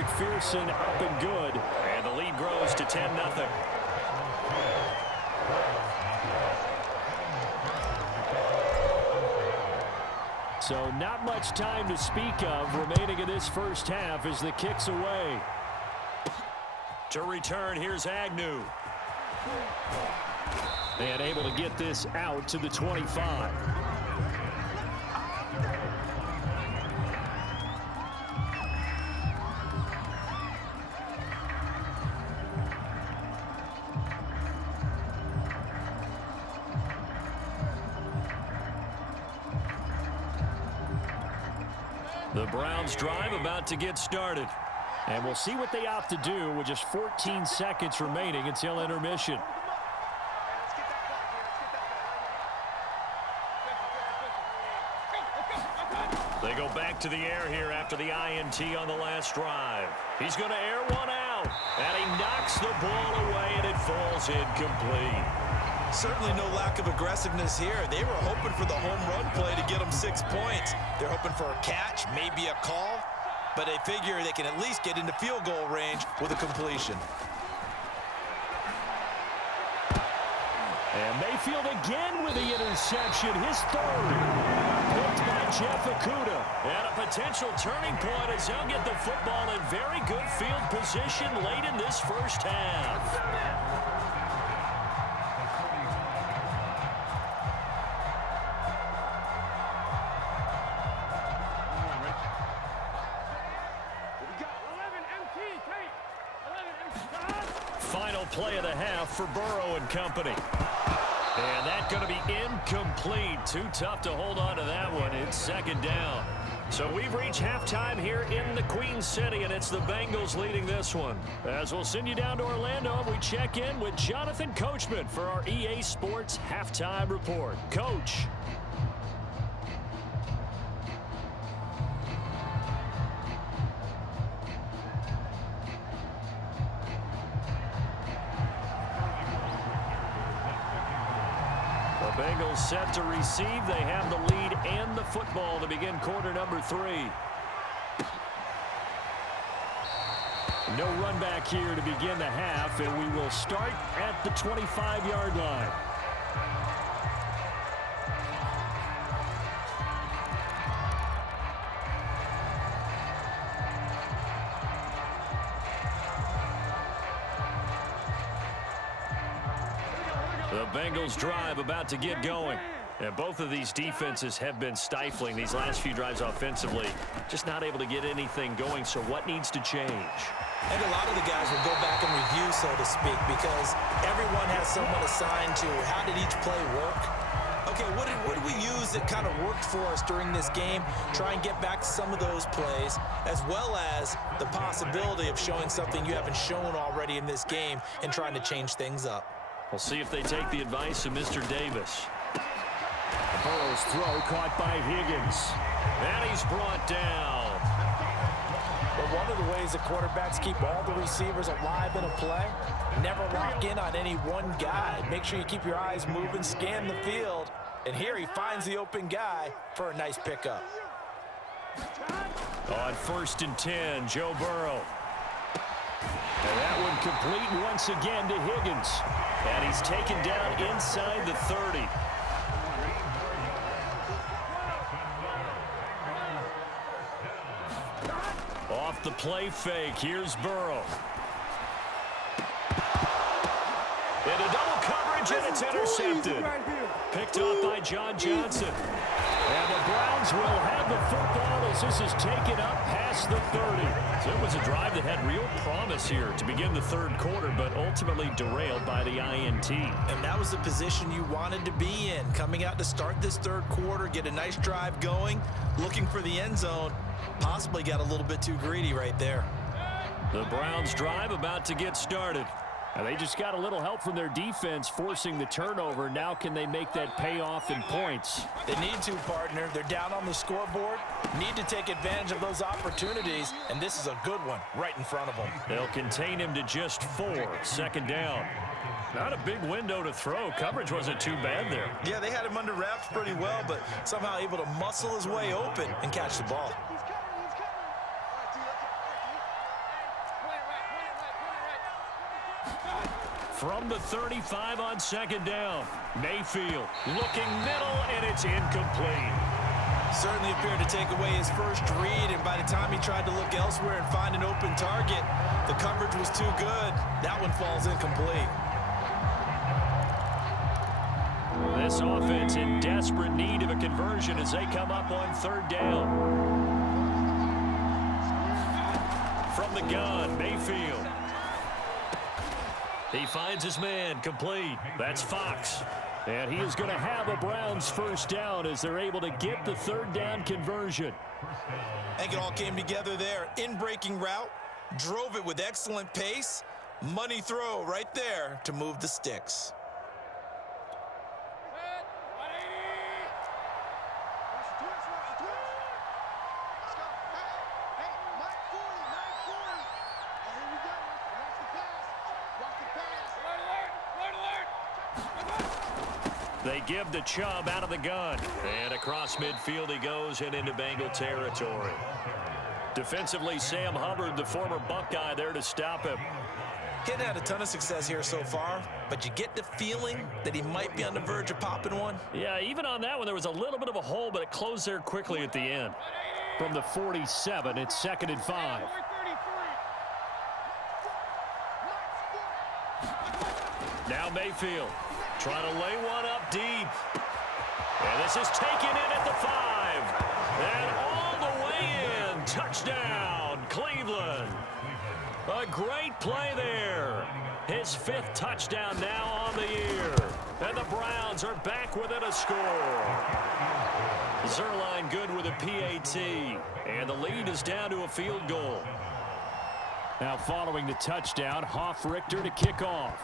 McPherson up and good. And the lead grows to 10-0. So not much time to speak of remaining in this first half as the kick's away. To return, here's Agnew. And able to get this out to the 25. The Browns drive about to get started. And we'll see what they opt to do with just 14 seconds remaining until intermission. They go back to the air here after the INT on the last drive. He's going to air one out. And he knocks the ball away, and it falls incomplete. Certainly no lack of aggressiveness here. They were hoping for the home run play to get them 6 points. They're hoping for a catch, maybe a call, but they figure they can at least get into field goal range with a completion. And Mayfield again with the interception, his third. Picked by Jeff Okudah. And a potential turning point as they'll get the football in very good field position late in this first half. Final play of the half for Burrow and company. And that's going to be incomplete. Too tough to hold on to that one. It's second down. So we've reached halftime here in the Queen City, and it's the Bengals leading this one. As we'll send you down to Orlando, we check in with Jonathan Coachman for our EA Sports Halftime Report. Coach. Bengals set to receive. They have the lead and the football to begin quarter number 3. No run back here to begin the half, and we will start at the 25-yard line. The Bengals drive about to get going. And both of these defenses have been stifling these last few drives offensively. Just not able to get anything going, so what needs to change? I think a lot of the guys will go back and review, so to speak, because everyone has someone assigned to how did each play work. Okay, what did we use that kind of worked for us during this game? Try and get back to some of those plays, as well as the possibility of showing something you haven't shown already in this game and trying to change things up. We'll see if they take the advice of Mr. Davis. Burrow's throw caught by Higgins. And he's brought down. But one of the ways the quarterbacks keep all the receivers alive in a play, never lock in on any one guy. Make sure you keep your eyes moving, scan the field. And here he finds the open guy for a nice pickup. On 1st and 10, Joe Burrow. And that one complete once again to Higgins. And he's taken down inside the 30. Off the play fake, here's Burrow. Into double coverage, and it's intercepted. Picked off by John Johnson. And the Browns will have the football as this is taken up past the 30. So it was a drive that had real promise here to begin the third quarter, but ultimately derailed by the INT. And that was the position you wanted to be in. Coming out to start this third quarter, get a nice drive going, looking for the end zone. Possibly got a little bit too greedy right there. The Browns drive about to get started. And they just got a little help from their defense forcing the turnover. Now can they make that pay off in points? They need to, partner. They're down on the scoreboard. Need to take advantage of those opportunities. And this is a good one right in front of them. They'll contain him to just 4. Second down. Not a big window to throw. Coverage wasn't too bad there. Yeah, they had him under wraps pretty well, but somehow able to muscle his way open and catch the ball. From the 35 on second down, Mayfield looking middle, and it's incomplete. Certainly appeared to take away his first read, and by the time he tried to look elsewhere and find an open target, the coverage was too good. That one falls incomplete. This offense in desperate need of a conversion as they come up on third down. From the gun, Mayfield. He finds his man, complete. That's Fox. And he is going to have a Browns first down as they're able to get the third down conversion. I think it all came together there. In-breaking route, drove it with excellent pace. Money throw right there to move the sticks. They give to Chubb out of the gun. And across midfield he goes and into Bengal territory. Defensively, Sam Hubbard, the former Buckeye, there to stop him. He hadn't had a ton of success here so far, but you get the feeling that he might be on the verge of popping one. Yeah, even on that one, there was a little bit of a hole, but it closed there quickly at the end. From the 47, it's 2nd and 5. Now Mayfield trying to lay one up deep. And this is taken in at the 5. And all the way in. Touchdown, Cleveland. A great play there. His 5th touchdown now on the year. And the Browns are back within a score. Zerline good with a PAT. And the lead is down to a field goal. Now following the touchdown, Hoff-Richter to kick off.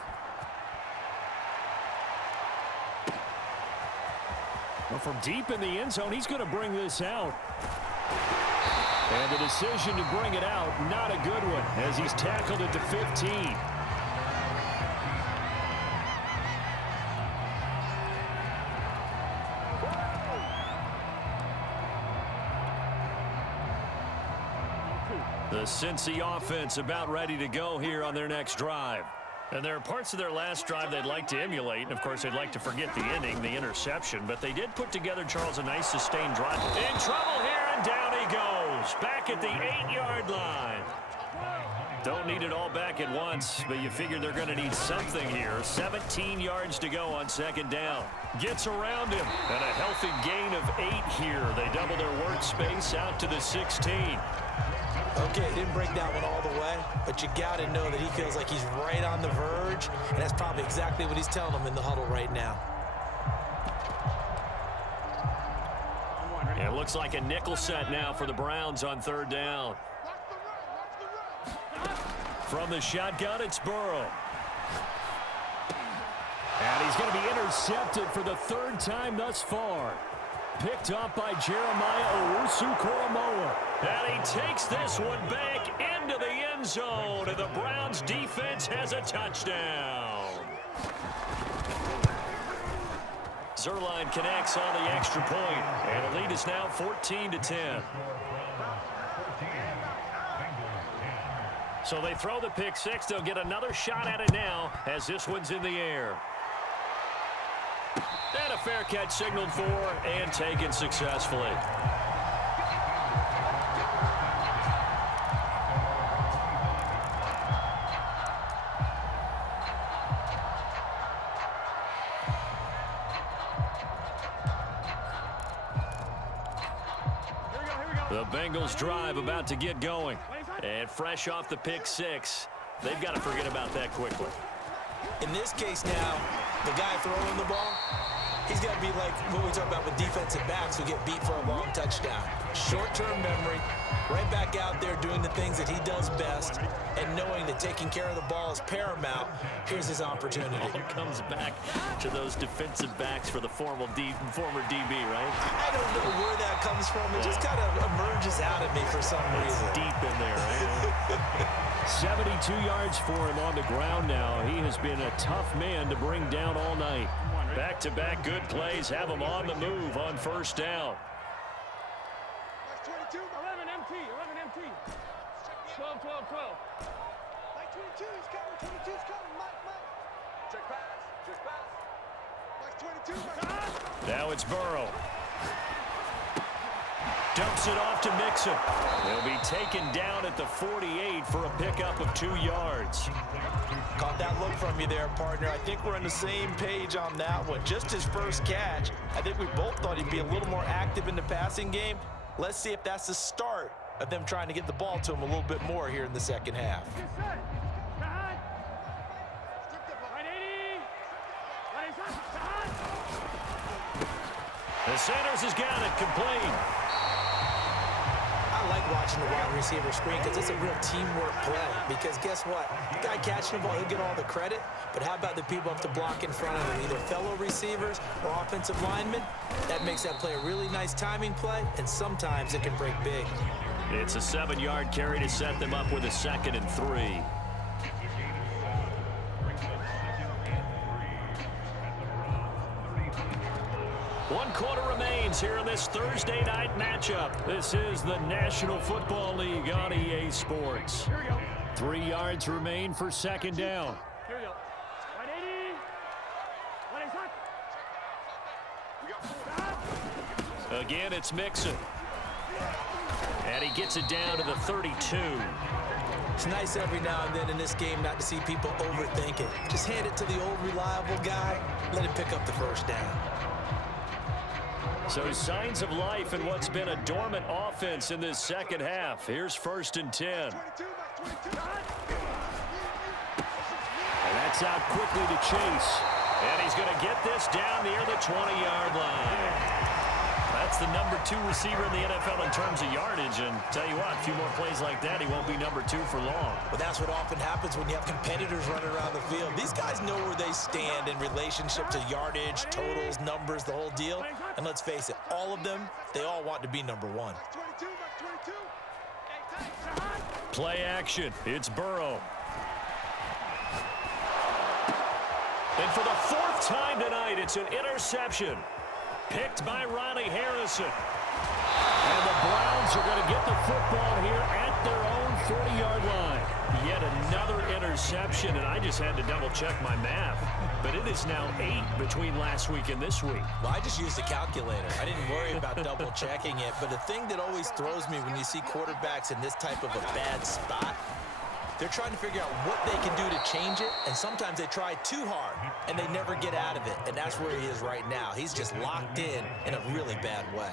Well, from deep in the end zone, he's going to bring this out. And the decision to bring it out, not a good one, as he's tackled at the 15. The Cincy offense about ready to go here on their next drive. And there are parts of their last drive they'd like to emulate. And, of course, they'd like to forget the ending, the interception. But they did put together, Charles, a nice sustained drive. In trouble here, and down he goes. Back at the 8-yard line. Don't need it all back at once, but you figure they're going to need something here. 17 yards to go on second down. Gets around him. And a healthy gain of 8 here. They double their workspace out to the 16. Okay, didn't break that one all the way, but you got to know that he feels like he's right on the verge, and that's probably exactly what he's telling them in the huddle right now. It looks like a nickel set now for the Browns on third down. From the shotgun, it's Burrow. And he's going to be intercepted for the 3rd time thus far. Picked up by Jeremiah Owusu-Koramoah. And he takes this one back into the end zone, and the Browns defense has a touchdown. Zerline connects on the extra point, and the lead is now 14-10. So they throw the pick six. They'll get another shot at it now as this one's in the air. And a fair catch signaled for and taken successfully. The Bengals drive about to get going. And fresh off the pick six, they've got to forget about that quickly. In this case now, the guy throwing the ball, he's got to be like what we talk about with defensive backs who get beat for a long touchdown. Short-term memory, right back out there doing the things that he does best, and knowing that taking care of the ball is paramount. Here's his opportunity. It comes back to those defensive backs for the former DB, right? I don't know where that comes from. It just kind of emerges out of me for some reason. Deep in there, right? 72 yards for him on the ground now. He has been a tough man to bring down all night. Back-to-back good plays have him on the move on first down. 11 MT, 11 MT. 12, 12, 12. Now it's Burrow. Dumps it off to Mixon. He'll be taken down at the 48 for a pickup of 2 yards. Caught that look from you there, partner. I think we're on the same page on that one. Just his first catch. I think we both thought he'd be a little more active in the passing game. Let's see if that's the start of them trying to get the ball to him a little bit more here in the second half. The Sanders has got it complete. I like watching the wide receiver screen because it's a real teamwork play. Because guess what? The guy catching the ball, he'll get all the credit. But how about the people up to block in front of him, either fellow receivers or offensive linemen? That makes that play a really nice timing play, and sometimes it can break big. It's a 7-yard carry to set them up with a 2nd and 3. One quarter remains here in this Thursday night matchup. This is the National Football League on EA Sports. 3 yards remain for 2nd down. Again, it's Mixon. And he gets it down to the 32. It's nice every now and then in this game not to see people overthink it. Just hand it to the old reliable guy, let him pick up the first down. So signs of life in what's been a dormant offense in this second half. Here's 1st and 10. And that's out quickly to Chase. And he's going to get this down near the 20-yard line. That's the number 2 receiver in the NFL in terms of yardage. And tell you what, a few more plays like that, he won't be number 2 for long. Well, that's what often happens when you have competitors running around the field. These guys know where they stand in relationship to yardage, totals, numbers, the whole deal. And let's face it, all of them, they all want to be number 1. Play action. It's Burrow. And for the 4th time tonight, it's an interception. Picked by Ronnie Harrison. And the Browns are going to get the football here at their own 40-yard line. Yet another interception, and I just had to double-check my math. But it is now 8 between last week and this week. Well, I just used a calculator. I didn't worry about double-checking it. But the thing that always throws me when you see quarterbacks in this type of a bad spot, they're trying to figure out what they can do to change it, and sometimes they try too hard, and they never get out of it, and that's where he is right now. He's just locked in a really bad way.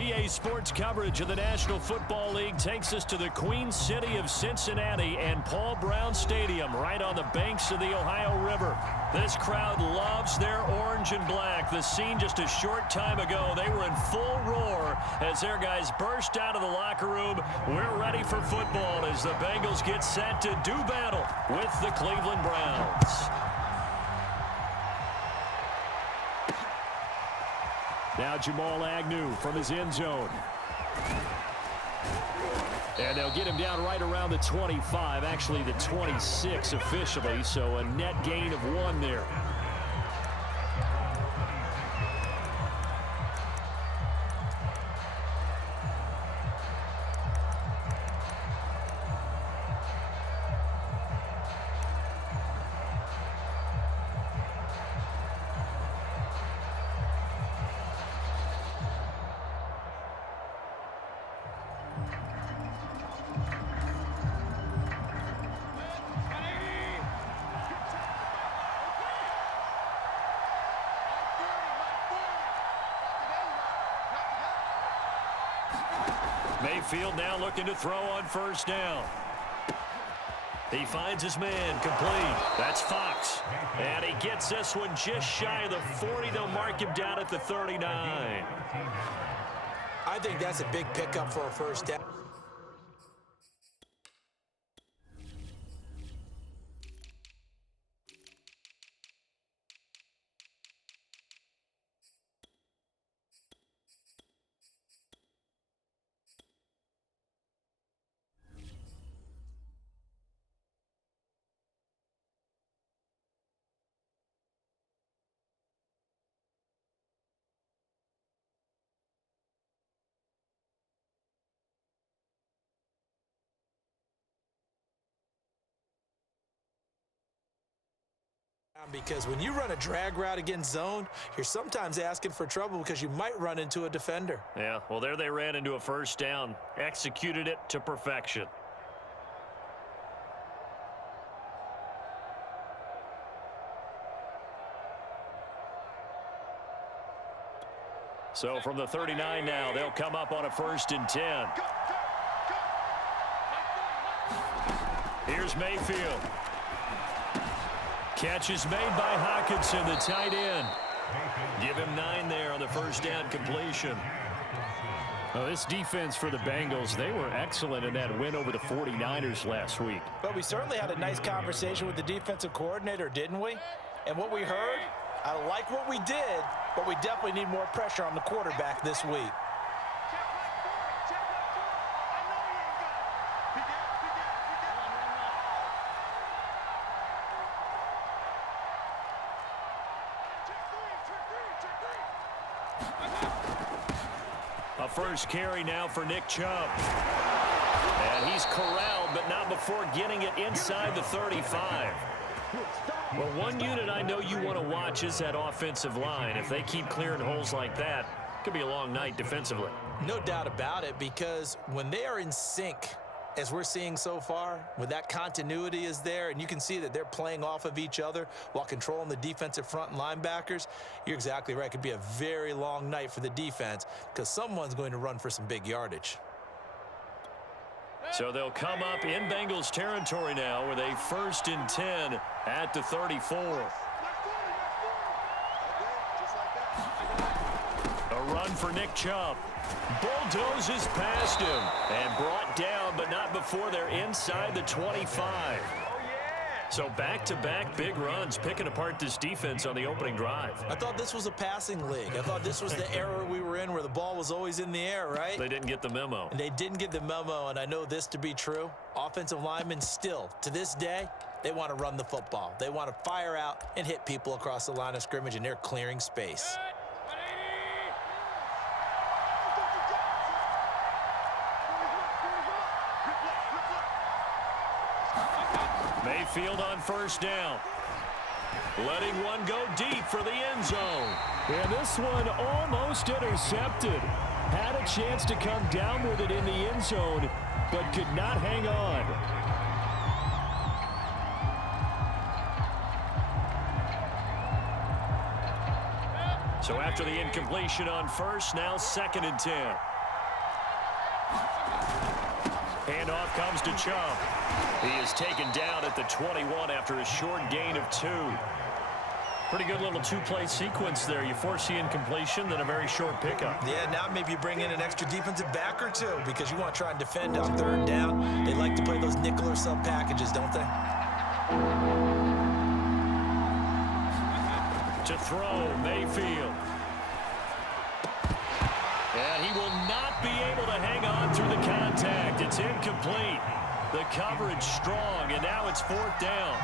EA Sports coverage of the National Football League takes us to the Queen City of Cincinnati and Paul Brown Stadium right on the banks of the Ohio River. This crowd loves their orange and black. The scene just a short time ago, they were in full roar as their guys burst out of the locker room. We're ready for football as the Bengals get set to do battle with the Cleveland Browns. Now Jamal Agnew from his end zone. And they'll get him down right around the 25, actually the 26 officially, so a net gain of 1 there. Mayfield now looking to throw on first down. He finds his man complete. That's Fox. And he gets this one just shy of the 40. They'll mark him down at the 39. I think that's a big pickup for a first down. Because when you run a drag route against zone, you're sometimes asking for trouble because you might run into a defender. Yeah, well, there they ran into a first down. Executed it to perfection. So from the 39 now, they'll come up on a 1st and 10. Here's Mayfield. Catch is made by Hockenson, the tight end. Give him 9 there on the first down completion. Well, this defense for the Bengals, they were excellent in that win over the 49ers last week. But we certainly had a nice conversation with the defensive coordinator, didn't we? And what we heard, I like what we did, but we definitely need more pressure on the quarterback this week. A first carry now for Nick Chubb. And he's corralled, but not before getting it inside the 35. Well, one unit I know you want to watch is that offensive line. If they keep clearing holes like that, it could be a long night defensively. No doubt about it, because when they are in sync, as we're seeing so far, when that continuity is there and you can see that they're playing off of each other while controlling the defensive front and linebackers, you're exactly right. It could be a very long night for the defense because someone's going to run for some big yardage. So they'll come up in Bengals territory now with a 1st and 10 at the 34. A run for Nick Chubb. Bulldozes past him and brought down, but not before they're inside the 25. So back-to-back big runs, picking apart this defense on the opening drive. I thought this was a passing league. I thought this was the era we were in where the ball was always in the air, right? They didn't get the memo. And they didn't get the memo, and I know this to be true. Offensive linemen still, to this day, they want to run the football. They want to fire out and hit people across the line of scrimmage, and they're clearing space. Mayfield on first down. Letting one go deep for the end zone. And this one almost intercepted. Had a chance to come down with it in the end zone, but could not hang on. So after the incompletion on first, now 2nd and 10. Handoff comes to Chubb. He is taken down at the 21 after a short gain of 2. Pretty good little two-play sequence there. You force the incompletion, then a very short pickup. Yeah, now maybe you bring in an extra defensive back or two because you want to try and defend on 3rd down. They like to play those nickel or sub packages, don't they? To throw, Mayfield. And he will not be able to hang on through the contact. It's incomplete. The coverage strong, and now it's 4th down.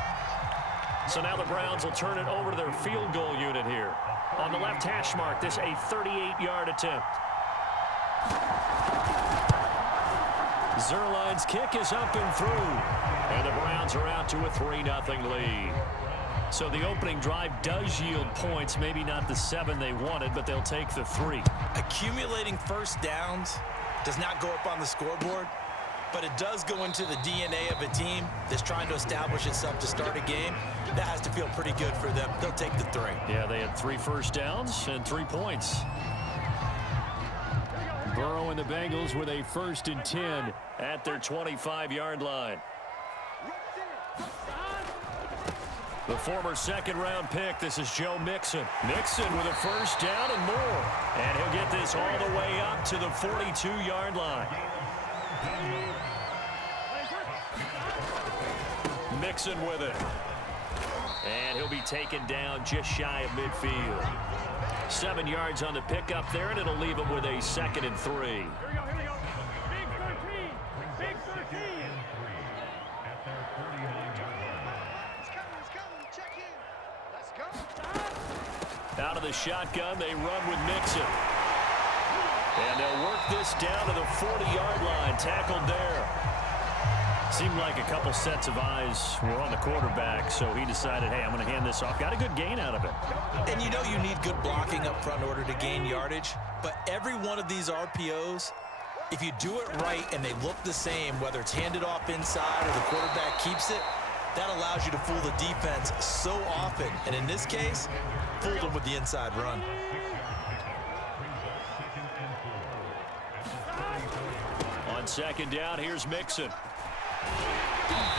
So now the Browns will turn it over to their field goal unit here. On the left hash mark, this a 38-yard attempt. Zerline's kick is up and through. And the Browns are out to a 3-0 lead. So the opening drive does yield points, maybe not the 7 they wanted, but they'll take the 3. Accumulating first downs does not go up on the scoreboard, but it does go into the DNA of a team that's trying to establish itself to start a game. That has to feel pretty good for them. They'll take the 3. Yeah, they had 3 first downs and 3 points. Burrow and the Bengals with a 1st and 10 at their 25-yard line. The former 2nd-round pick, this is Joe Mixon. Mixon with a 1st down and more. And he'll get this all the way up to the 42-yard line. Mixon with it. And he'll be taken down just shy of midfield. 7 yards on the pickup there, and it'll leave him with a 2nd and 3. Here we go. Big 13. Big 13. Out of the shotgun, they run with Mixon. And they'll work this down to the 40-yard line, tackled there. Seemed like a couple sets of eyes were on the quarterback, so he decided, hey, I'm going to hand this off. Got a good gain out of it. And you know you need good blocking up front in order to gain yardage, but every one of these RPOs, if you do it right and they look the same, whether it's handed off inside or the quarterback keeps it, that allows you to fool the defense so often. And in this case, fooled them with the inside run. On 2nd down, here's Mixon.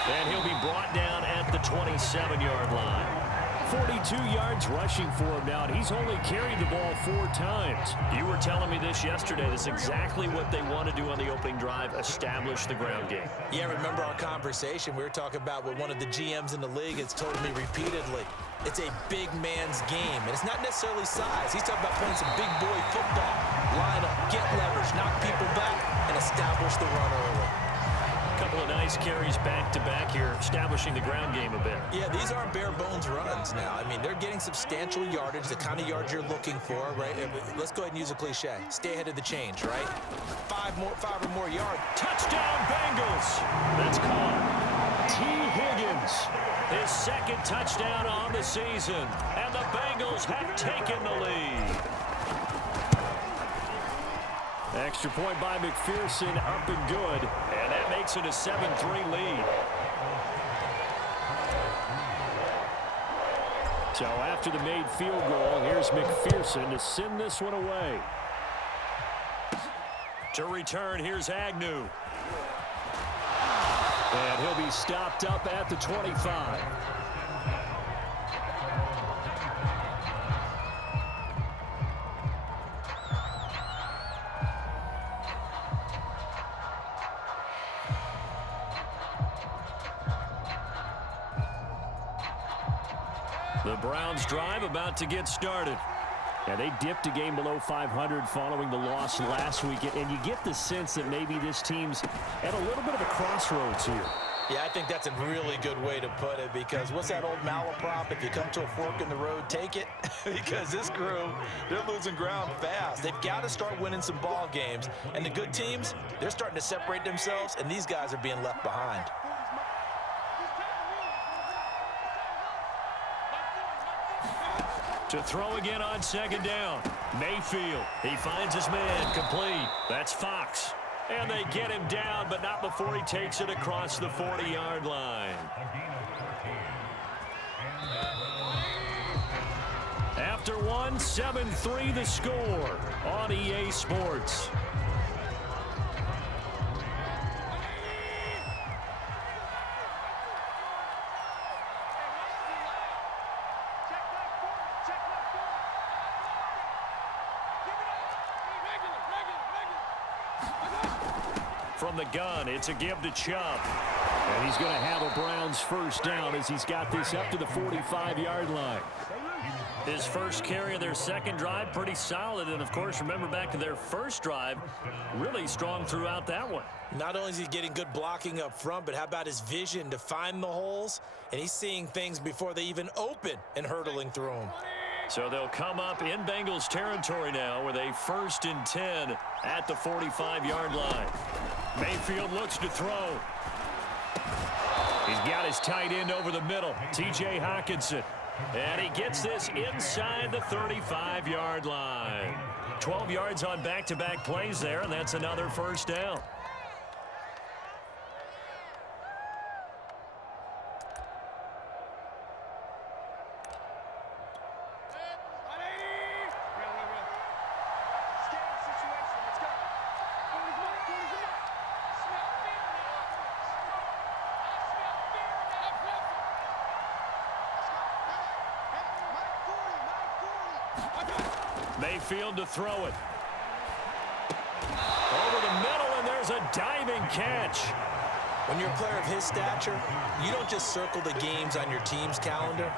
And he'll be brought down at the 27-yard line. 42 yards rushing for him now, and he's only carried the ball 4 times. You were telling me this yesterday. That's exactly what they want to do on the opening drive, establish the ground game. Yeah, remember our conversation? We were talking about what one of the GMs in the league has told me repeatedly. It's a big man's game, and it's not necessarily size. He's talking about playing some big boy football. Line up, get leverage, knock people back, and establish the run early. A couple of nice carries back-to-back here, establishing the ground game a bit. Yeah, these aren't bare-bones runs now. I mean, they're getting substantial yardage, the kind of yards you're looking for, right? Let's go ahead and use a cliche. Stay ahead of the change, right? 5 or more yards. Touchdown, Bengals! That's caught. T. Higgins, his 2nd touchdown on the season, and the Bengals have taken the lead. Extra point by McPherson, up and good, and that makes it a 7-3 lead. So after the made field goal, here's McPherson to send this one away. To return, here's Agnew. And he'll be stopped up at the 25. The Browns drive about to get started. Yeah, they dipped a game below 500 following the loss last week, and you get the sense that maybe this team's at a little bit of a crossroads here. Yeah, I think that's a really good way to put it, because what's that old malaprop? If you come to a fork in the road, take it. Because this crew, they're losing ground fast. They've got to start winning some ball games. And the good teams, they're starting to separate themselves, and these guys are being left behind. To throw again on 2nd down. Mayfield, he finds his man, complete. That's Fox. And they get him down, but not before he takes it across the 40-yard line. After one, 7-3 the score on EA Sports. From the gun, it's a give to Chubb. And he's going to have a Browns first down as he's got this up to the 45-yard line. His first carry of their second drive, pretty solid. And, of course, remember back to their first drive, really strong throughout that one. Not only is he getting good blocking up front, but how about his vision to find the holes? And he's seeing things before they even open and hurdling through them. So they'll come up in Bengals territory now with a 1st and 10 at the 45-yard line. Mayfield looks to throw. He's got his tight end over the middle, T.J. Hockenson. And he gets this inside the 35-yard line. 12 yards on back-to-back plays there, and that's another first down. Mayfield to throw it. Over the middle, and there's a diving catch. When you're a player of his stature, you don't just circle the games on your team's calendar.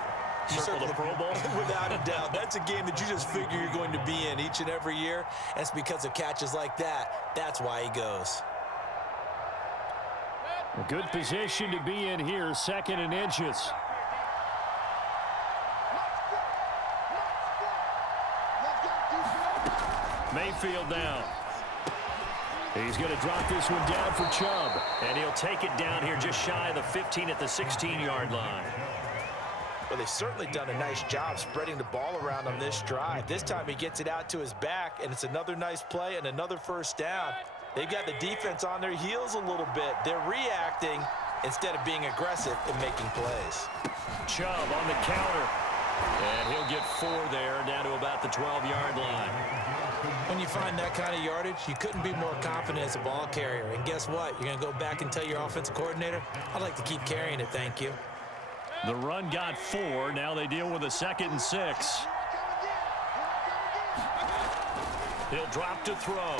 You circle the Pro Bowl? Without a doubt. That's a game that you just figure you're going to be in each and every year. And it's because of catches like that. That's why he goes. A good position to be in here, 2nd and inches. Mayfield down. He's going to drop this one down for Chubb. And he'll take it down here just shy of the 15 at the 16-yard line. Well, they've certainly done a nice job spreading the ball around on this drive. This time he gets it out to his back, and it's another nice play and another first down. They've got the defense on their heels a little bit. They're reacting instead of being aggressive and making plays. Chubb on the counter. And he'll get 4 there, down to about the 12-yard line. When you find that kind of yardage, you couldn't be more confident as a ball carrier. And guess what? You're going to go back and tell your offensive coordinator, I'd like to keep carrying it, thank you. The run got 4. Now they deal with a 2nd and 6. He'll drop to throw.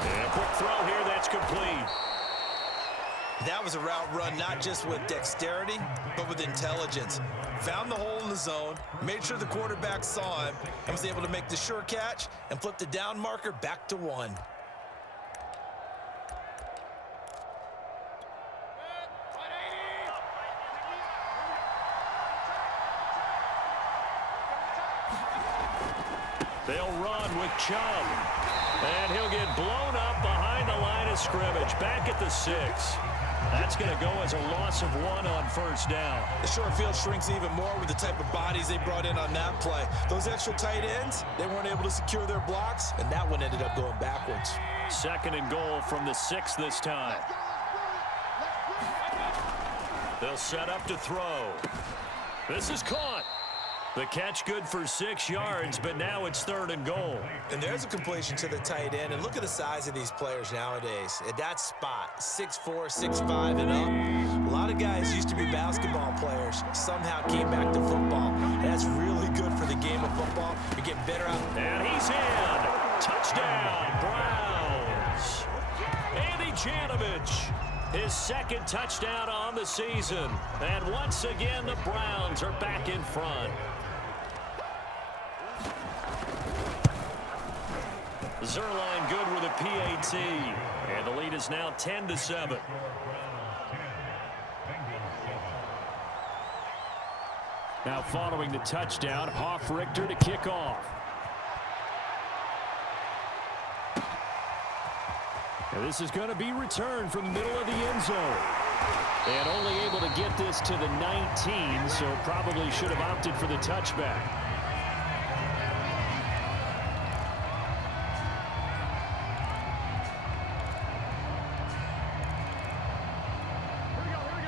And a quick throw here that's complete. That was a route run not just with dexterity, but with intelligence. Found the hole in the zone, made sure the quarterback saw him, and was able to make the sure catch and flip the down marker back to 1. They'll run with Chubb. And he'll get blown up behind the line of scrimmage, back at the 6. That's going to go as a loss of 1 on first down. The short field shrinks even more with the type of bodies they brought in on that play. Those extra tight ends, they weren't able to secure their blocks, and that one ended up going backwards. 2nd and goal from the 6 this time. They'll set up to throw. This is caught. The catch good for 6 yards, but now it's 3rd and goal. And there's a completion to the tight end. And look at the size of these players nowadays. At that spot, 6'4", 6'5", and up. A lot of guys used to be basketball players. Somehow came back to football. And that's really good for the game of football. You're getting better out. And he's in. Touchdown, Browns. Andy Janovich. His 2nd touchdown on the season. And once again, the Browns are back in front. Zerline good with a PAT. And the lead is now 10-7. Now following the touchdown, Hoff-Richter to kick off. And this is going to be returned from the middle of the end zone. And only able to get this to the 19, so probably should have opted for the touchback.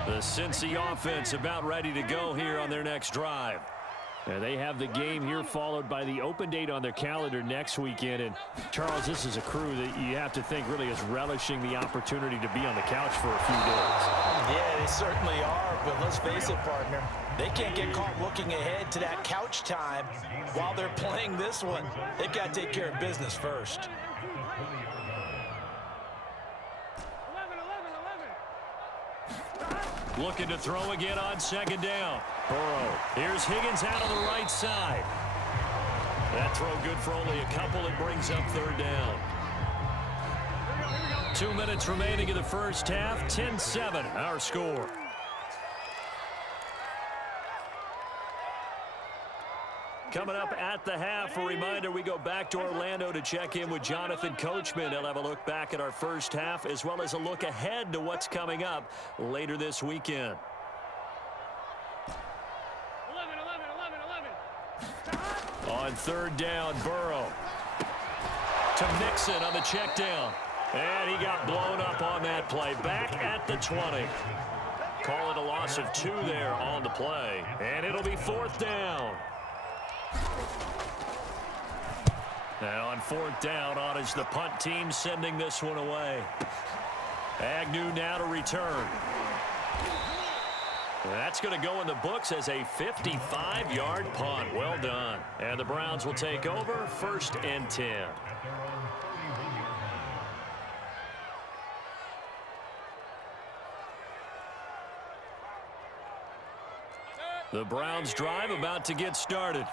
The Cincy offense about ready to go here on their next drive. And they have the game here followed by the open date on their calendar next weekend. And, Charles, this is a crew that you have to think really is relishing the opportunity to be on the couch for a few days. Yeah, they certainly are, but let's face it, partner. They can't get caught looking ahead to that couch time while they're playing this one. They've got to take care of business first. Looking to throw again on second down. Burrow. Here's Higgins out on the right side. That throw good for only a couple. It brings up third down. 2 minutes remaining in the first half. 10-7 our score. Coming up at the half, a reminder, we go back to Orlando to check in with Jonathan Coachman. He'll have a look back at our first half as well as a look ahead to what's coming up later this weekend. 11. On third down, Burrow. To Mixon on the check down. And he got blown up on that play. Back at the 20. Call it a loss of 2 there on the play. And it'll be fourth down. Now on fourth down, on is the punt team sending this one away. Agnew now to return. That's going to go in the books as a 55-yard punt. Well done. And the Browns will take over, 1st and 10. The Browns drive about to get started.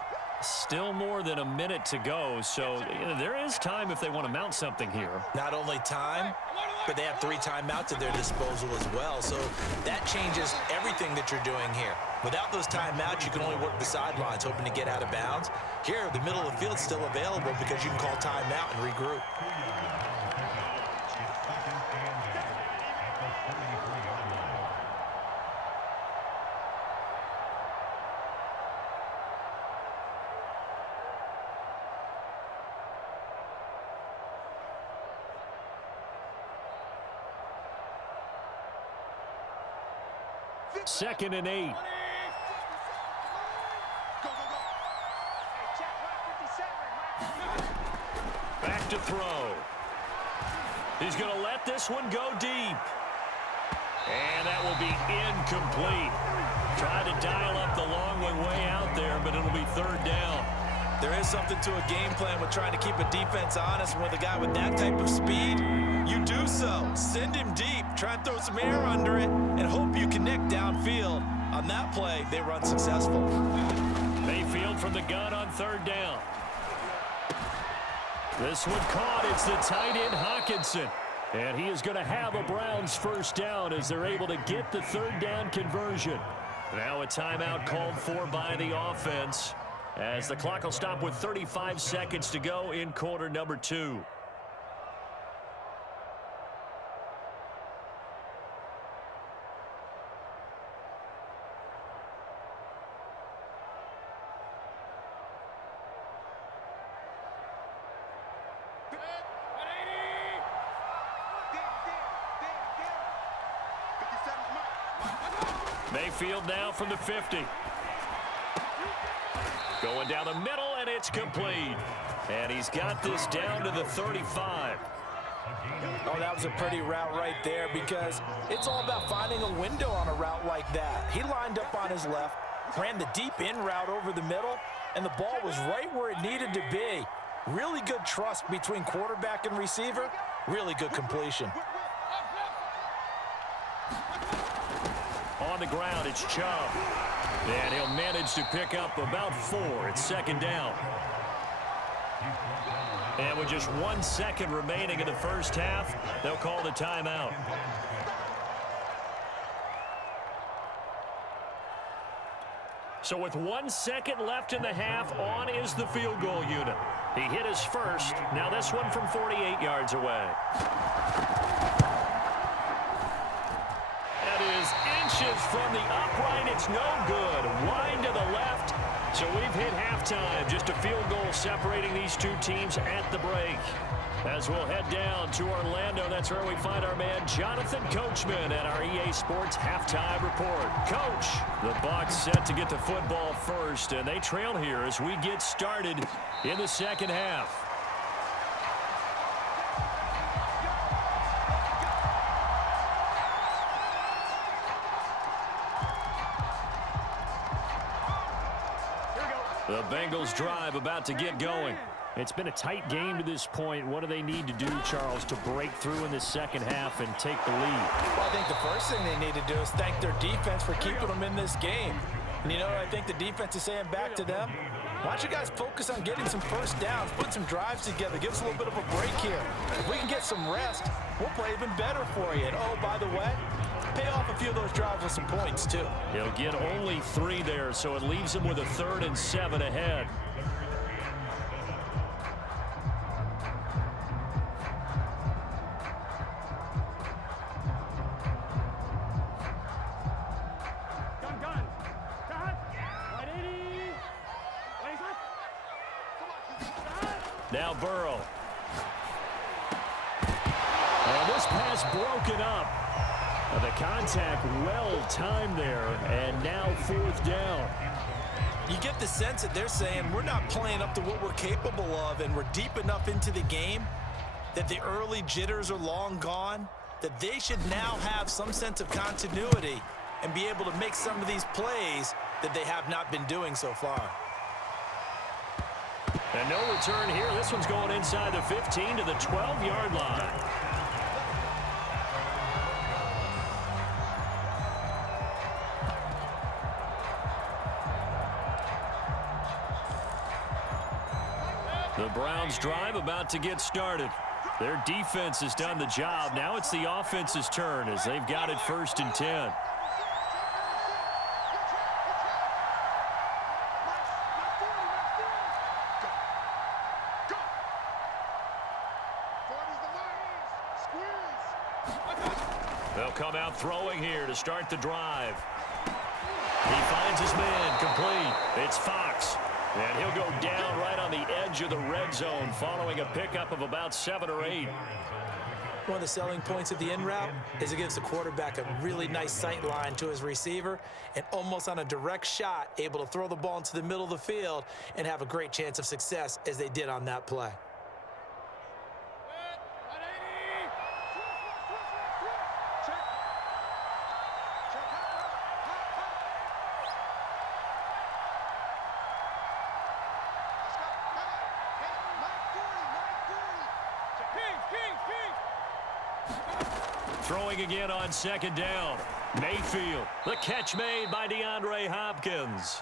Still more than a minute to go, so there is time if they want to mount something here. Not only time, but they have 3 timeouts at their disposal as well, so that changes everything that you're doing here. Without those timeouts, you can only work the sidelines, hoping to get out of bounds. Here, the middle of the field's still available because you can call timeout and regroup. Second and 8. Back to throw. He's going to let this one go deep. And that will be incomplete. Tried to dial up the long one way out there, but it'll be third down. There is something to a game plan with trying to keep a defense honest. With a guy with that type of speed, you do so. Send him deep, try and throw some air under it, and hope you connect downfield. On that play, they run successful. Mayfield from the gun on third down. This one caught. It's the tight end Hawkinson. And he is going to have a Browns first down as they're able to get the third down conversion. Now a timeout called for by the offense, as the clock will stop with 35 seconds to go in quarter number 2. Mayfield now from the 50. Going down the middle, and it's complete. And he's got this down to the 35. Oh, that was a pretty route right there, because it's all about finding a window on a route like that. He lined up on his left, ran the deep in route over the middle, and the ball was right where it needed to be. Really good trust between quarterback and receiver. Really good completion. On the ground, it's Chubb. And he'll manage to pick up about 4. It's second down. And with just 1 second remaining in the first half, they'll call the timeout. So with 1 second left in the half, on is the field goal unit. He hit his first. Now this one from 48 yards away. Inches from the upright, it's no good. Wide to the left. So we've hit halftime. Just a field goal separating these two teams at the break. As we'll head down to Orlando, that's where we find our man Jonathan Coachman at our EA Sports Halftime Report. Coach, the Bucs set to get the football first, and they trail here as we get started in the second half. The Bengals drive about to get going. It's been a tight game to this point. What do they need to do, Charles, to break through in the second half and take the lead? Well, I think the first thing they need to do is thank their defense for keeping them in this game. And, you know, I think the defense is saying back to them, why don't you guys focus on getting some first downs, put some drives together, give us a little bit of a break here. If we can get some rest, we'll play even better for you. And, oh, by the way, pay off a few of those drives with some points, too. He'll get only 3 there, so it leaves him with a 3rd and 7 ahead. Now Burrow. And this pass broken up. The contact well timed there, and now 4th down. You get the sense that they're saying we're not playing up to what we're capable of, and we're deep enough into the game that the early jitters are long gone, that they should now have some sense of continuity and be able to make some of these plays that they have not been doing so far. And no return here. This one's going inside the 15 to the 12-yard line. The Browns drive about to get started. Their defense has done the job. Now it's the offense's turn as they've got it 1st and 10. They'll come out throwing here to start the drive. He finds his man complete. It's Fox. And he'll go down right on the edge of the red zone following a pickup of about 7 or 8. One of the selling points of the in route is it gives the quarterback a really nice sight line to his receiver and almost on a direct shot able to throw the ball into the middle of the field and have a great chance of success as they did on that play. Throwing again on 2nd down. Mayfield. The catch made by DeAndre Hopkins.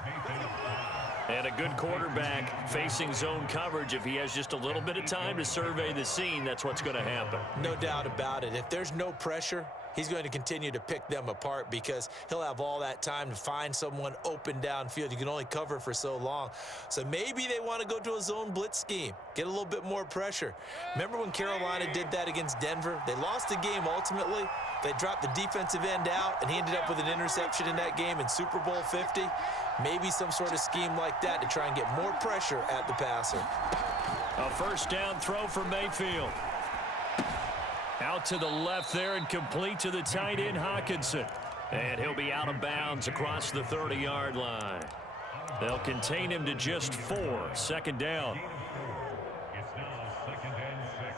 And a good quarterback facing zone coverage. If he has just a little bit of time to survey the scene, that's what's going to happen. No doubt about it. If there's no pressure, he's going to continue to pick them apart because he'll have all that time to find someone open downfield. You can only cover for so long. So maybe they want to go to a zone blitz scheme, get a little bit more pressure. Remember when Carolina did that against Denver? They lost the game ultimately. They dropped the defensive end out, and he ended up with an interception in that game in Super Bowl 50. Maybe some sort of scheme like that to try and get more pressure at the passer. A 1st down throw for Mayfield. Out to the left there and complete to the tight end, Hawkinson. And he'll be out of bounds across the 30-yard line. They'll contain him to just 4. 2nd down. It's now 2nd and 6.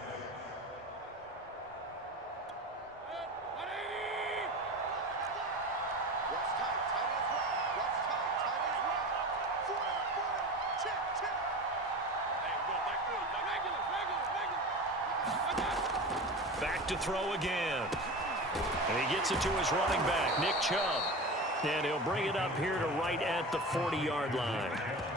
Back to throw again. And he gets it to his running back, Nick Chubb. And he'll bring it up here to right at the 40-yard line.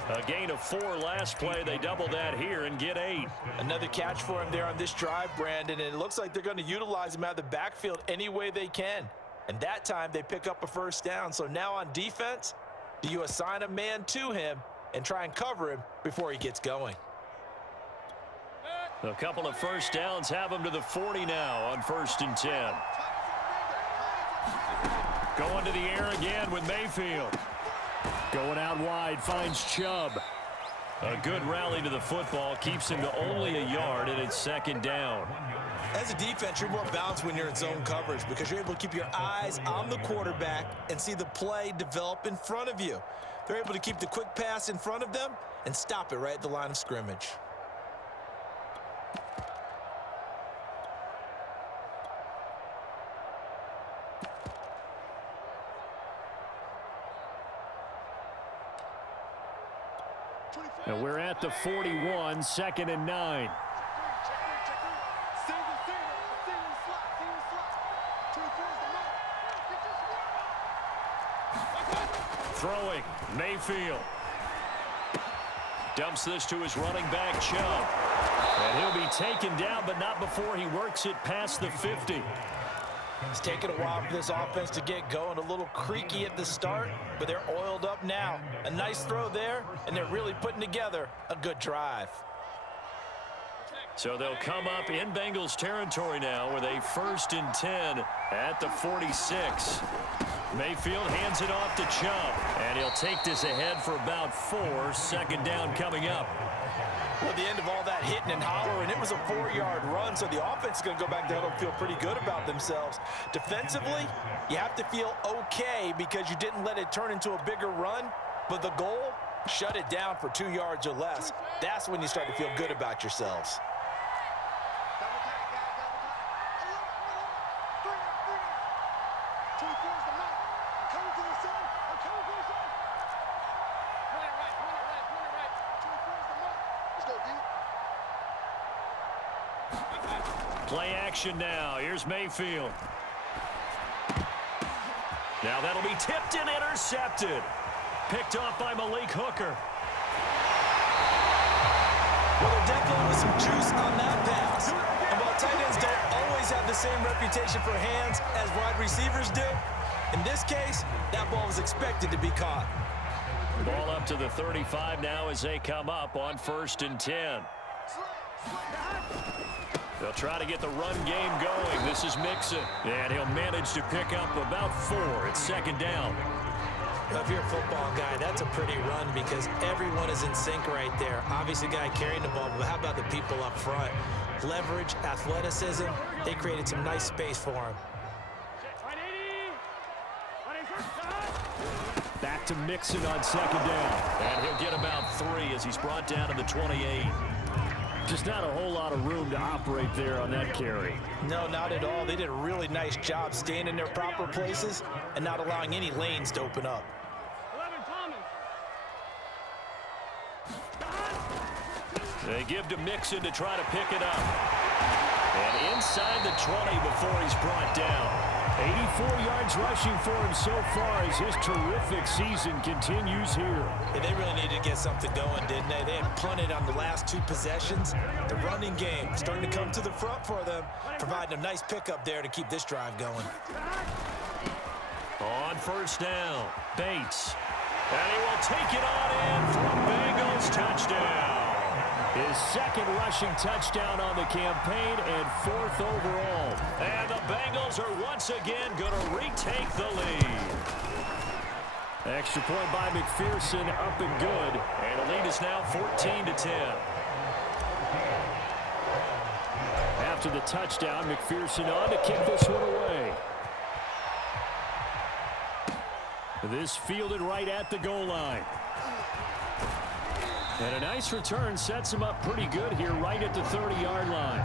A gain of 4 last play. They double that here and get 8. Another catch for him there on this drive, Brandon, and it looks like they're going to utilize him out of the backfield any way they can. And that time they pick up a 1st down. So now on defense, do you assign a man to him and try and cover him before he gets going? A couple of 1st downs have him to the 40 now on 1st and 10. Going to the air again with Mayfield. Going out wide, finds Chubb. A good rally to the football keeps him to only a yard, and it's second down. As a defense, you're more balanced when you're in zone coverage because you're able to keep your eyes on the quarterback and see the play develop in front of you. They're able to keep the quick pass in front of them and stop it right at the line of scrimmage. And we're at the 41, 2nd and 9. Throwing, Mayfield. Dumps this to his running back, Chubb. And he'll be taken down, but not before he works it past the 50. It's taken a while for this offense to get going. A little creaky at the start, but they're oiled up now. A nice throw there, and they're really putting together a good drive. So they'll come up in Bengals territory now with a 1st and 10 at the 46. Mayfield hands it off to Chubb, and he'll take this ahead for about 4. 2nd down coming up. Well, at the end of all that hitting and hollering, it was a 4-yard run, so the offense is going to go back there and feel pretty good about themselves. Defensively, you have to feel okay because you didn't let it turn into a bigger run, but the goal, shut it down for 2 yards or less. That's when you start to feel good about yourselves. Play action now. Here's Mayfield. Now that'll be tipped and intercepted. Picked off by Malik Hooker. Well, there definitely was some juice on that pass. And while tight ends don't always have the same reputation for hands as wide receivers do, in this case, that ball was expected to be caught. Ball up to the 35 now as they come up on 1st and 10. They'll try to get the run game going. This is Mixon, and he'll manage to pick up about 4. It's 2nd down. Well, if you're a football guy, that's a pretty run because everyone is in sync right there. Obviously, the guy carrying the ball, but how about the people up front? Leverage, athleticism, they created some nice space for him. Back to Mixon on 2nd down. And he'll get about 3 as he's brought down to the 28. Just not a whole lot of room to operate there on that carry. No, not at all. They did a really nice job staying in their proper places and not allowing any lanes to open up. They give to Mixon to try to pick it up. And inside the 20 before he's brought down. 84 yards rushing for him so far as his terrific season continues here. Yeah, they really needed to get something going, didn't they? They had punted on the last 2 possessions. The running game starting to come to the front for them, providing a nice pickup there to keep this drive going. On 1st down, Bates. And he will take it on in for a Bengals touchdown. His 2nd rushing touchdown on the campaign and 4th overall. And the Bengals are once again going to retake the lead. Extra point by McPherson, up and good. And the lead is now 14-10. After the touchdown, McPherson on to kick this one away. This fielded right at the goal line. And a nice return sets him up pretty good here right at the 30-yard line.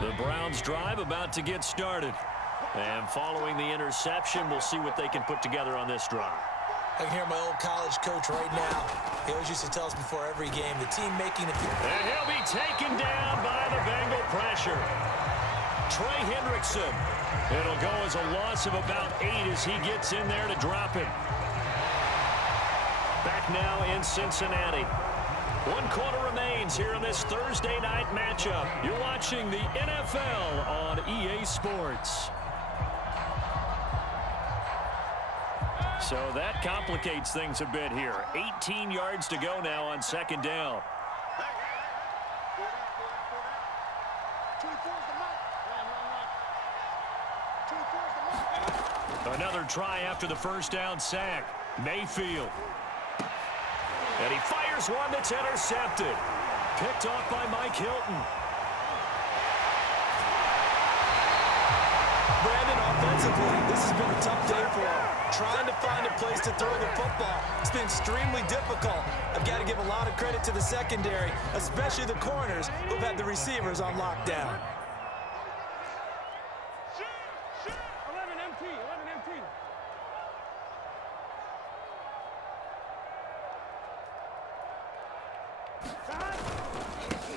The Browns drive about to get started. And following the interception, we'll see what they can put together on this drive. I can hear my old college coach right now. He always used to tell us before every game, the team making it. And he'll be taken down by the Bengal pressure. Trey Hendrickson. It'll go as a loss of about 8 as he gets in there to drop him. Back now in Cincinnati. 1 quarter remains here in this Thursday night matchup. You're watching the NFL on EA Sports. So that complicates things a bit here. 18 yards to go now on second down. Another try after the first down sack. Mayfield. And he fires one that's intercepted. Picked off by Mike Hilton. Brandon, offensively, this has been a tough day for him. Trying to find a place to throw the football. It's been extremely difficult. I've got to give a lot of credit to the secondary, especially the corners who've had the receivers on lockdown.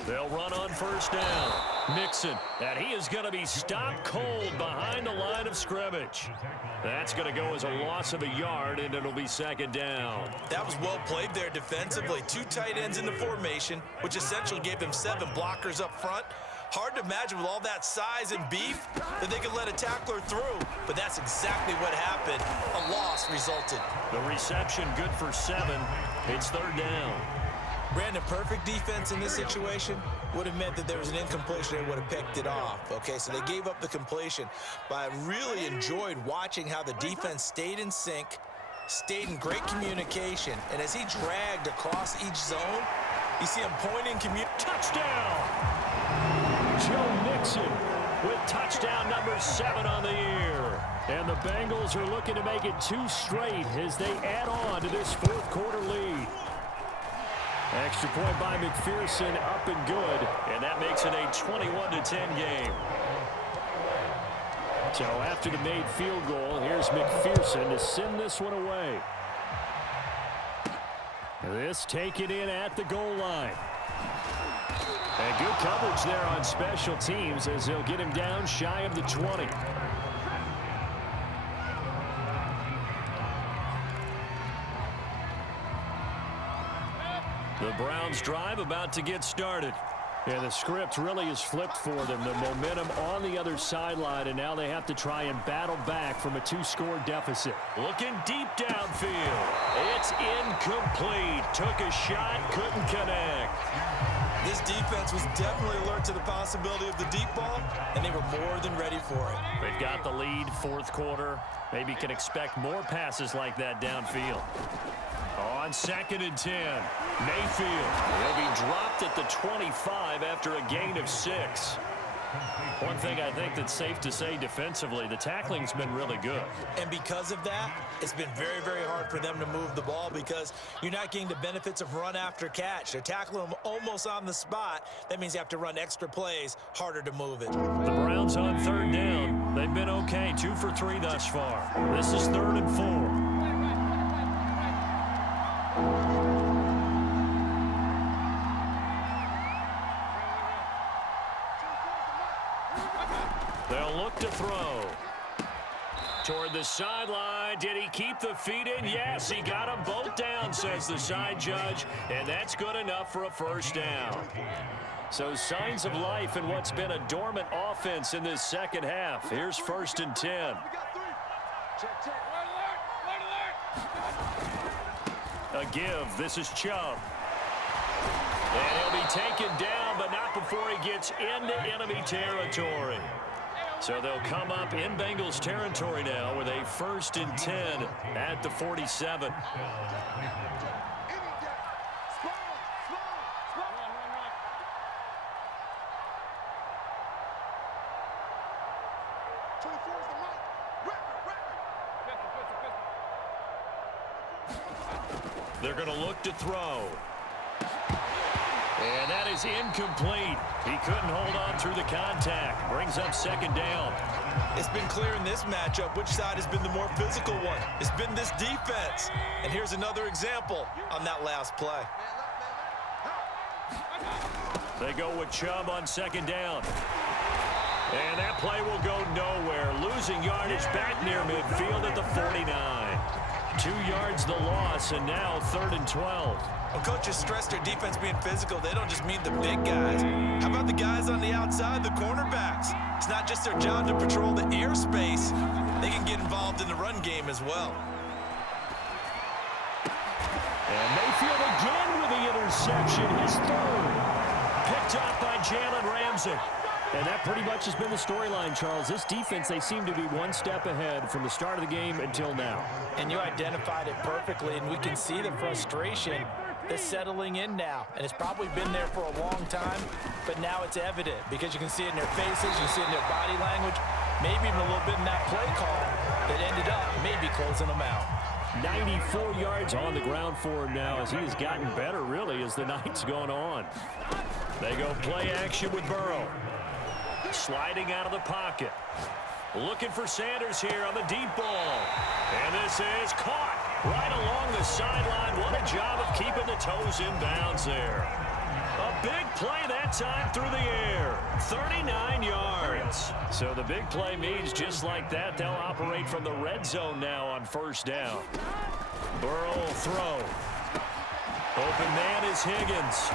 They'll run on first down. Mixon, and he is going to be stopped cold behind the line of scrimmage. That's going to go as a loss of a yard, and it'll be second down. That was well played there defensively. 2 tight ends in the formation, which essentially gave them 7 blockers up front. Hard to imagine with all that size and beef that they could let a tackler through, but that's exactly what happened. A loss resulted. The reception good for 7. It's third down. Brandon, perfect defense in this situation would have meant that there was an incompletion. They would have picked it off. Okay, so they gave up the completion. But I really enjoyed watching how the defense stayed in sync, stayed in great communication, and as he dragged across each zone, you see him pointing, touchdown! Joe Mixon with touchdown number 7 on the year. And the Bengals are looking to make it 2 straight as they add on to this fourth quarter lead. Extra point by McPherson, up and good, and that makes it a 21-10 game. So after the made field goal, here's McPherson to send this one away. This taken in at the goal line. And good coverage there on special teams as they'll get him down shy of the 20. The Browns drive about to get started. And the script really is flipped for them. The momentum on the other sideline, and now they have to try and battle back from a 2-score deficit. Looking deep downfield. It's incomplete. Took a shot, couldn't connect. This defense was definitely alert to the possibility of the deep ball, and they were more than ready for it. They've got the lead, fourth quarter. Maybe can expect more passes like that downfield. On 2nd and 10, Mayfield will be dropped at the 25 after a gain of 6. One thing I think that's safe to say defensively, the tackling's been really good. And because of that, it's been very, very hard for them to move the ball because you're not getting the benefits of run after catch. They're tackling them almost on the spot. That means you have to run extra plays, harder to move it. The Browns on 3rd down. They've been okay, 2 for 3 thus far. This is 3rd and 4. They'll look to throw. Toward the sideline. Did he keep the feet in? Yes, he got them both down, says the side judge. And that's good enough for a first down. So signs of life in what's been a dormant offense in this second half. Here's 1st and 10. A give. This is Chubb. And he'll be taken down, but not before he gets into enemy territory. So they'll come up in Bengals territory now with a 1st and 10 at the 47. They're going to look to throw. And that is incomplete. He couldn't hold on through the contact. Brings up 2nd down. It's been clear in this matchup which side has been the more physical one. It's been this defense. And here's another example on that last play. They go with Chubb on 2nd down. And that play will go nowhere. Losing yardage back near midfield at the 49. 2 yards the loss, and now 3rd and 12. When coaches stress their defense being physical, they don't just mean the big guys. How about the guys on the outside, the cornerbacks? It's not just their job to patrol the airspace. They can get involved in the run game as well. And Mayfield again with the interception, his third. Picked up by Jalen Ramsey. And that pretty much has been the storyline, Charles. This defense, they seem to be one step ahead from the start of the game until now. And you identified it perfectly, and we can see the frustration that's settling in now. And it's probably been there for a long time, but now it's evident because you can see it in their faces, you can see it in their body language, maybe even a little bit in that play call that ended up maybe closing them out. 94 yards on the ground for him now as he has gotten better, really, as the night's gone on. They go play action with Burrow. Sliding out of the pocket. Looking for Sanders here on the deep ball. And this is caught right along the sideline. What a job of keeping the toes in bounds there. A big play that time through the air. 39 yards. So the big play means just like that, they'll operate from the red zone now on first down. Burrow will throw. Open man is Higgins.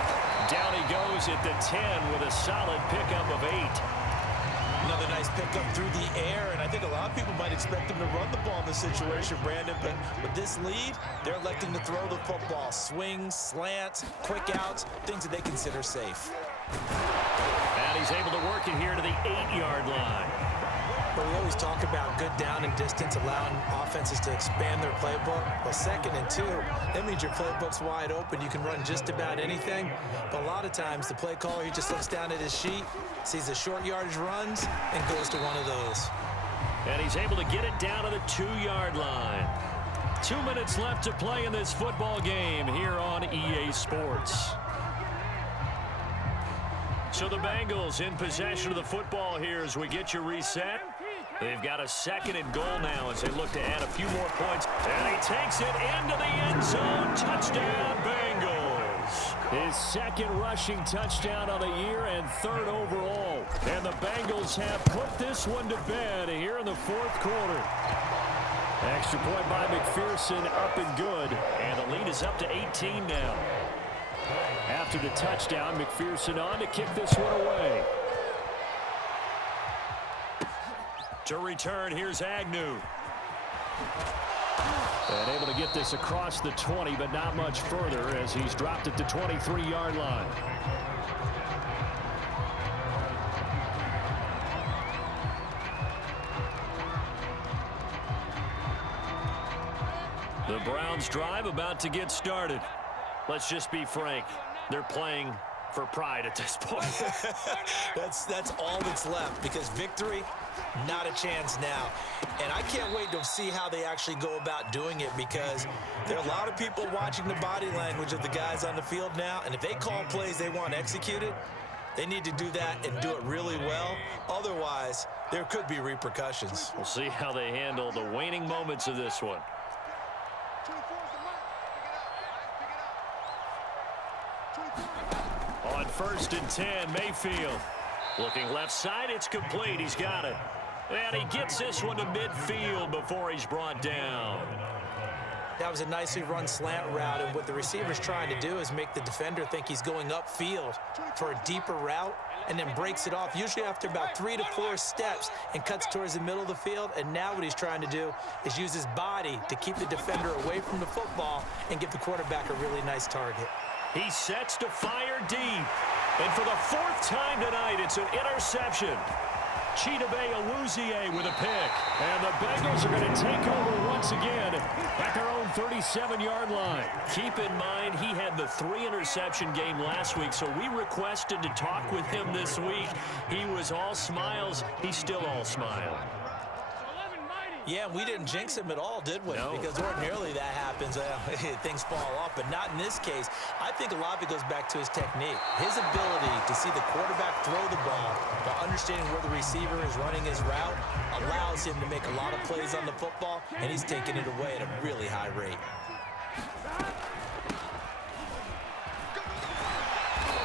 Down he goes at the 10 with a solid pickup of 8. Another nice pickup through the air, and I think a lot of people might expect them to run the ball in this situation, Brandon, but with this lead, they're electing to throw the football. Swings, slants, quick outs, things that they consider safe. And he's able to work it here to the 8-yard line. But we always talk about good down and distance, allowing offenses to expand their playbook. Well, 2nd and 2, that means your playbook's wide open. You can run just about anything. But a lot of times, the play caller, he just looks down at his sheet, sees the short yardage runs, and goes to one of those. And he's able to get it down to the 2-yard line. 2 minutes left to play in this football game here on EA Sports. So the Bengals in possession of the football here as we get you reset. They've got a 2nd and goal now as they look to add a few more points. And he takes it into the end zone. Touchdown, Bengals. His 2nd rushing touchdown of the year and 3rd overall. And the Bengals have put this one to bed here in the 4th quarter. Extra point by McPherson, up and good. And the lead is up to 18 now. After the touchdown, McPherson on to kick this one away. To return, here's Agnew. And able to get this across the 20, but not much further as he's dropped at the 23-yard line. The Browns drive about to get started. Let's just be frank. They're playing for pride at this point. That's all that's left because victory, not a chance now. And I can't wait to see how they actually go about doing it because there are a lot of people watching the body language of the guys on the field now. And if they call plays they want executed, they need to do that and do it really well. Otherwise, there could be repercussions. We'll see how they handle the waning moments of this one. On 1st and 10, Mayfield. Looking left side, it's complete. He's got it. And he gets this one to midfield before he's brought down. That was a nicely run slant route, and what the receiver's trying to do is make the defender think he's going upfield for a deeper route and then breaks it off, usually after about 3 to 4 steps, and cuts towards the middle of the field. And now what he's trying to do is use his body to keep the defender away from the football and give the quarterback a really nice target. He sets to fire deep. And for the 4th time tonight, it's an interception. Chidobe Awuzie with a pick. And the Bengals are going to take over once again at their own 37-yard line. Keep in mind, he had the 3-interception game last week, so we requested to talk with him this week. He was all smiles. He's still all smile. Yeah, we didn't jinx him at all, did we? No. Because ordinarily that happens. Things fall off, but not in this case. I think a lot of it goes back to his technique. His ability to see the quarterback throw the ball while understanding where the receiver is running his route allows him to make a lot of plays on the football, and he's taking it away at a really high rate.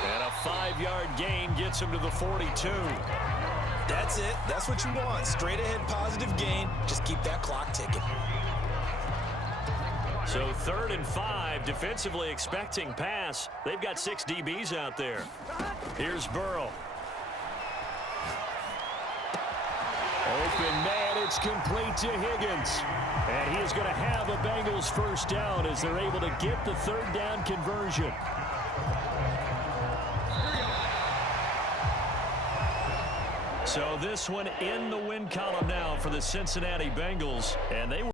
And a 5-yard gain gets him to the 42. That's it. That's what you want. Straight ahead positive gain. Just keep that clock ticking. So 3rd and 5, defensively expecting pass. They've got 6 DBs out there. Here's Burrow. Open man, it's complete to Higgins. And he is going to have a Bengals first down as they're able to get the 3rd down conversion. So this one in the win column now for the Cincinnati Bengals. And they